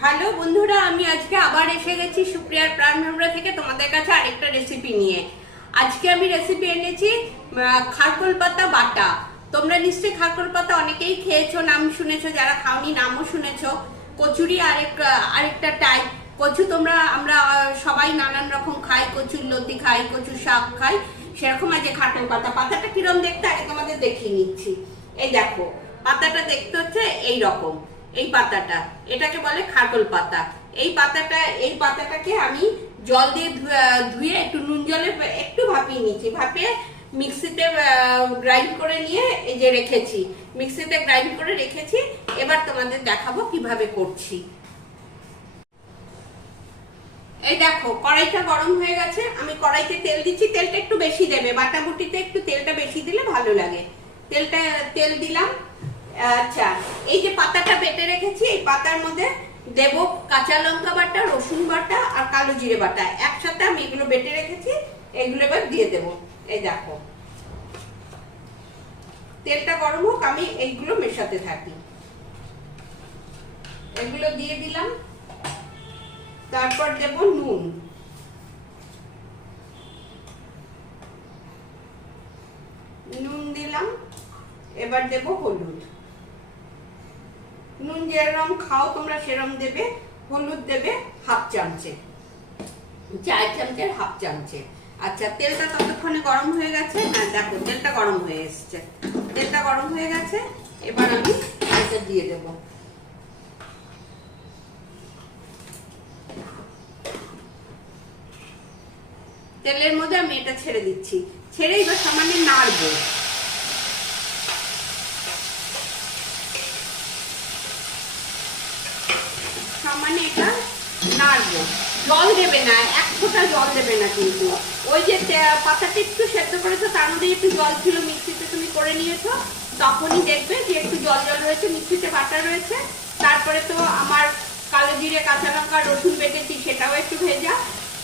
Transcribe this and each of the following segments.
Hello বন্ধুরা, আমি আজকে আবার এসে গেছি সুপ্রিয়ার প্রাণ ভাবরা থেকে তোমাদের কাছে আরেকটা রেসিপি নিয়ে। আজকে আমি রেসিপি এনেছি খারকোল পাতা বাটা। তোমরা নিশ্চয়ই খারকোল পাতা অনেকেই খেয়েছো, নাম শুনেছো, যারা খাওনি নামও শুনেছো। কচুরি আরেক, আরেকটা টাইপ কচু তোমরা, আমরা সবাই নানান রকম খাই, কচুর লতি খাই, কচুর শাক খাই, সেরকম আছে খারকোল পাতা। পাতাটা কিরম দেখতে আগে তোমাদের দেখিয়ে নিচ্ছি। এই দেখো পাতাটা দেখতে হচ্ছে এই রকম এই পাতাটা। এটাকে বলে খারকোল পাতা। এই পাতাটা, এই পাতাটাকে আমি জল দিয়ে ধুয়ে একটু নুন জলে একটু ভাপিয়ে নিচ্ছি ভাপিয়ে মিক্সিতে গ্রাইন্ড করে নিয়ে এই যে রেখেছি। মিক্সিতে গ্রাইন্ড করে রেখেছি। এবার তোমাদের দেখাবো কীভাবে করছি। এই দেখো, কড়াইটা গরম হয়ে গেছে। আমি কড়াইতে তেল দিচ্ছি। তেলটা একটু বেশি দেবে। বাটাবুটিতে একটু তেলটা বেশি দিলে ভালো লাগে। তেলটা, তেল দিলাম। আচ্ছা এই যে পাতাটা বেটে রেখেছি, এই পাতার মধ্যে দেব কাঁচা লঙ্কা বাটা, রসুন বাটা আর কালো জিরে বাটা। একসাথে আমি এগুলো বেটে রেখেছি, এগুলো এবার দিয়ে দেব। এই দেখো। তেলটা গরম হোক, আমি এইগুলো মেশাতে থাকি। এগুলো দিয়ে দিলাম। তারপর দেব নুন। নুন দিলাম। এবার দেব হলুদ। নুন যেরকম খাও, তোমরা সেরকম দেবে, হলুদ দেবে হাফ চামচে। চার চামচের হাফ চামচে। আচ্ছা তেলটা ততক্ষণে গরম হয়ে গেছে হ্যাঁ দেখো, তেলটা গরম হয়ে এসছে। তেলটা গরম হয়ে গেছে, এবার আমি এটা দিয়ে দেবো। তেলের মধ্যে আমি এটা ছেড়ে দিচ্ছি। ছেড়ে এবার সামান্য নাড়বো। সামান্য এটা নাড়বো। জল দেবে না, এক ফোঁটা জল দেবে না কিন্তু। ওই যে পাতাটা একটু সেদ্ধ করেছ, তার মধ্যে একটু জল ছিল, মিক্সিতে তুমি করে নিয়েছো, তখনই দেখবে যে একটু জল জল রয়েছে, মিক্সিতে বাটা রয়েছে। তারপরে তো আমার কালো জিরে, কাঁচা লঙ্কা, রসুন বেটেছি, সেটাও একটু ভেজা।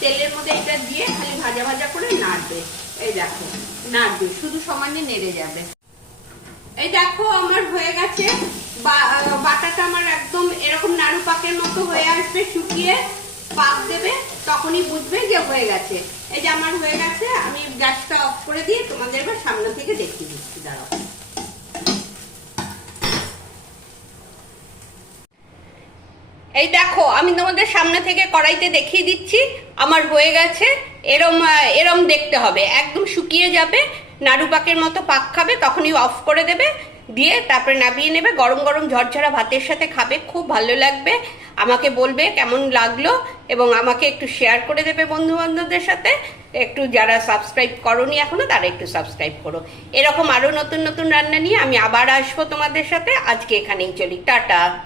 তেলের মধ্যে এটা দিয়ে খালি ভাজা ভাজা করে নাড়বে। এই দেখো, নাড়বে, শুধু সমানে নেড়ে যাবে। এই দেখো, আমার হয়ে গেছে। বাটাটা আমার একদম এরকম নাড়ু পাকের মতো হয়ে আসবে, শুকিয়ে পাক দেবে, তখনই বুঝবে যে হয়ে গেছে। এই যে আমার হয়ে গেছে, আমি গ্যাসটা অফ করে দিয়ে তোমাদের এবার সামনে থেকে দেখিয়ে দিচ্ছি, দাঁড়াও। এই দেখো, আমি তোমাদের সামনে থেকে কড়াইতে দেখিয়ে দিচ্ছি, আমার হয়ে গেছে, এরম এরম দেখতে হবে। একদম শুকিয়ে যাবে, নাড়ু পাকের মতো পাক খাবে, তখনই অফ করে দেবে দিয়ে তারপরে নামিয়ে নেবে। গরম গরম ঝরঝরা ভাতের সাথে খাবে, খুব ভালো লাগবে। আমাকে বলবে কেমন লাগল এবং আমাকে একটু শেয়ার করে দেবে বন্ধু বান্ধবদের সাথে। একটু যারা সাবস্ক্রাইব করনি এখনও, তারা একটু সাবস্ক্রাইব করো। এরকম আরও নতুন নতুন রান্না নিয়ে আমি আবার আসব তোমাদের সাথে। আজকে এখানেই চলি। টাটা।